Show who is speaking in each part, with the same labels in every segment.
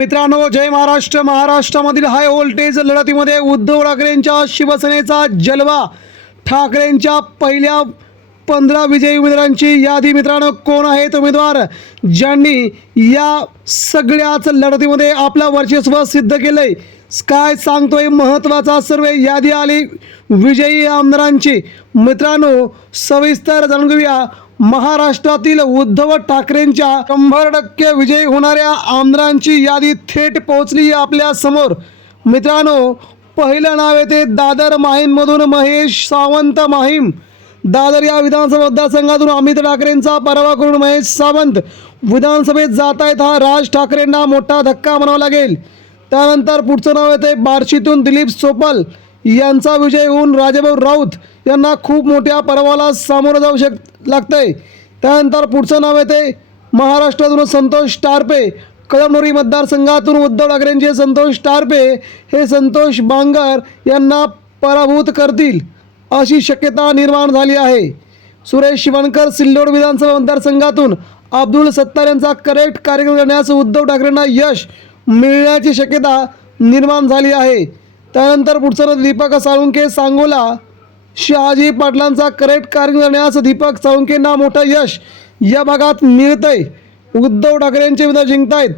Speaker 1: मित्रांनो जय महाराष्ट्र. महाराष्ट्रामधील हाय व्होल्टेज लढतीमध्ये उद्धव ठाकरेंच्या शिवसेनेचा जलवा. ठाकरेंच्या पहिल्या पंधरा विजयी उमेदवारांची यादी. मित्रांनो कोण आहेत उमेदवार? ज्यांनी या सगळ्याच लढतीमध्ये आपलं वर्चस्व सिद्ध केलंय. काय सांगतोय महत्त्वाचा सर्व यादी आली विजयी आमदारांची. मित्रांनो सविस्तर जाणून घेऊया. महाराष्ट्रातील उद्धव ठाकरेंच्या शंभर टक्के विजयी होणाऱ्या आमदारांची यादी थेट पोहोचली आपल्यासमोर. मित्रांनो पहिलं नाव येते दादर माहीममधून महेश सावंत माहीम. दादर या विधानसभा मतदारसंघातून अमित ठाकरेंचा पराभव करून महेश सावंत विधानसभेत जात आहेत हा राज ठाकरेंना मोठा धक्का म्हणावा लागेल. त्यानंतर पुढचं नाव येते बार्शीतून दिलीप सोपल. यांचा विजय होऊन राजेभाऊ राऊत यांना खूप मोठ्या पर्वाला सामोरं जाऊ शक लागतंय. त्यानंतर पुढचं नाव येते महाराष्ट्रातून संतोष टारपे. कळमनुरी मतदारसंघातून उद्धव ठाकरेंचे संतोष टारपे हे संतोष बांगर यांना पराभूत करतील अशी शक्यता निर्माण झाली आहे. सुरेश शिवणकर सिल्लोड विधानसभा मतदारसंघातून अब्दुल सत्तार यांचा करेक्ट कार्यक्रम करण्यास उद्धव ठाकरेंना यश मिळण्याची शक्यता निर्माण झाली आहे. त्यानंतर पुढचं दीपक साळुंके सांगोला. शहाजी पाटलांचा करेक्ट कार्य करण्यास दीपक साळुंकेंना मोठं यश या भागात मिळतंय. उद्धव ठाकरेंचे विधान जिंकतायत.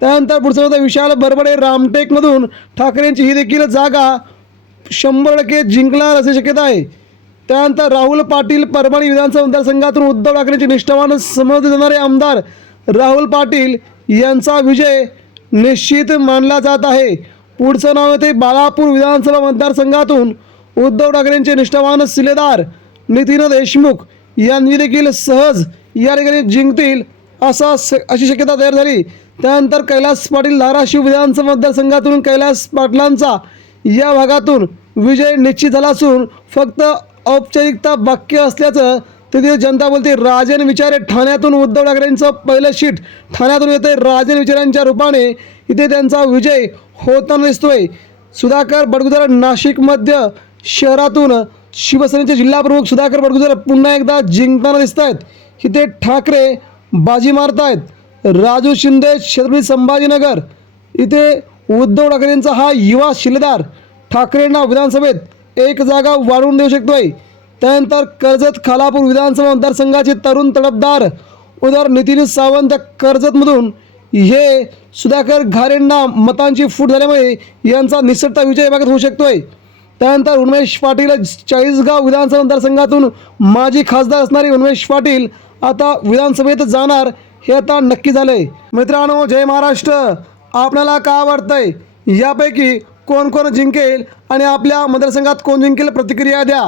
Speaker 1: त्यानंतर पुढचं होतं विशाल बरबडे रामटेकमधून ठाकरेंची ही देखील जागा शंभर टक्के जिंकणार अशी शक्यता आहे. त्यानंतर राहुल पाटील परभणी विधानसभा मतदारसंघातून उद्धव ठाकरेंचे निष्ठावान समजले जाणारे आमदार राहुल पाटील यांचा विजय निश्चित मानला जात आहे. पुढचं नाव येते बाळापूर विधानसभा मतदारसंघातून उद्धव ठाकरेंचे निष्ठावान शिलेदार नितीन देशमुख यांनी देखील सहज या ठिकाणी जिंकतील असा स अशी शक्यता तयार झाली. त्यानंतर कैलास पाटील धाराशिव विधानसभा मतदारसंघातून कैलास पाटलांचा या भागातून विजय निश्चित झाला असून फक्त औपचारिकता बाकी असल्याचं तिथे जनता बोलते. राजन विचारे ठाण्यातून उद्धव ठाकरेंचं पहिलं शीट ठाण्यातून येते राजन विचारांच्या रूपाने इथे त्यांचा विजय होताना दिसतोय. सुधाकर बडगुजर नाशिक मध्य शहरातून शिवसेनेचे जिल्हाप्रमुख सुधाकर बडगुजर पुन्हा एकदा जिंकताना दिसत आहेत इथे ठाकरे बाजी मारतायत. राजू शिंदे छत्रपती संभाजीनगर. इथे उद्धव ठाकरेंचा हा युवा शिलेदार ठाकरेंना विधानसभेत एक जागा वाढवून देऊ शकतोय. त्यानंतर कर्जत खालापूर विधानसभा मतदारसंघाचे तरुण तडफदार उदार नितीन सावंत कर्जतमधून. हे सुधाकर घारेंना मतांची फूट झाल्यामुळे यांचा निसटता विजय भागात होऊ शकतोय. त्यानंतर उन्मेश पाटील चाळीसगाव विधानसभा मतदारसंघातून माजी खासदार असणारे उन्मेश पाटील आता विधानसभेत जाणार हे आता नक्की झालंय. मित्रांनो जय महाराष्ट्र. आपल्याला काय वाटतंय? यापैकी कोण कोण जिंकेल आणि आपल्या मतदारसंघात कोण जिंकेल प्रतिक्रिया द्या.